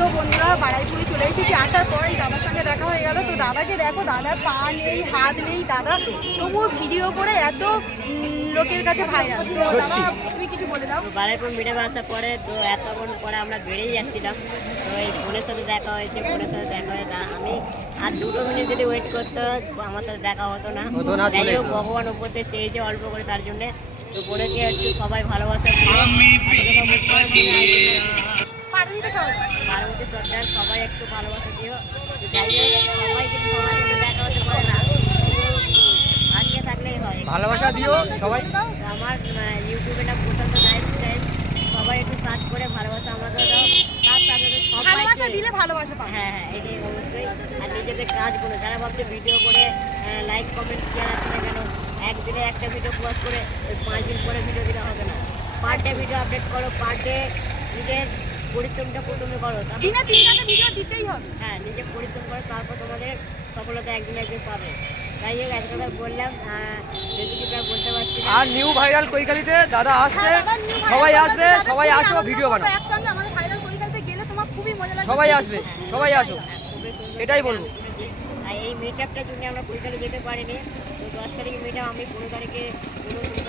তো বন্ধুরা বাড়াইপুরে চলে এসেছি আসার পরেই দাদার সঙ্গে দেখা হয়ে গেল। তো দাদাকে দেখো দাদার পা নেই হাত নেই দাদা তবুও ভিডিও করে এত লোকের কাছে ভাইরাল তো দাদা তুমি কিছু বলে দাও। তো বারাইপুর মিডিয়ামে আসার পরে তো এতক্ষণ পরে আমরা বেরিয়ে যাচ্ছিলাম। তো এই বোনের সাথে দেখা হয়েছে বোনের সাথে দেখা হয়েছে। আমি আর দুটো মিনিট যদি ওয়েট করতে আমার সাথে দেখা হতো না। ভগবান উপর থেকে চেয়েছে অল্প করে তার জন্যে। তো বোনেকে একটু সবাই ভালোবাসা পার্বতী সবাই একটু ভালোবাসা দিও যাই সবাই। কিন্তু সবার সাথে দেখা হতে পারে না আজকে থাকলেই হয় ভালোবাসা দিও সবাই আমার ইউটিউবে নাম প্রশান্ত লাইফস্টাইল সবাই একটু সার্চ করে ভালোবাসা আমাকে দাও। তার সাথে ভালোবাসা দিলে ভালোবাসা পাবে। হ্যাঁ হ্যাঁ এটাই অবশ্যই। আর নিজেদের কাজ কাজগুলো যারা ভাবছে ভিডিও করে লাইক কমেন্ট শেয়ার আছে না কেন একদিনে একটা ভিডিও পোস্ট করে ওই পাঁচ দিন পরে ভিডিও দিলে হবে না। পার ডে ভিডিও আপডেট করো পার ডে নিজের পরিশ্রমটা প্রথমে করো দিনে তিনটাকে ভিডিও দিতেই হবে। হ্যাঁ নিজে পরিশ্রম করে তারপর তোমাদের সফলতা একদিন একদিন পাবে। তাই হোক এক কথা বললাম রেসিপিটা বলতে পারছি আর নিউ ভাইরাল কৈকালিতে দাদা আসছে হ্যাঁ, সবাই আসবে সবাই খুবই আসো ভিডিও বানাও। একসঙ্গে আমাদের ভাইরাল কলকাতাতে গেলে তোমার খুবই মজা লাগবে। সবাই আসবে সবাই আসো। হ্যাঁ, এটাই বলব। এই মিটআপটার জন্য আমরা যেতে পারিনি তো দশ তারিখে মিটআপ আমি পনেরো তারিখে পনেরো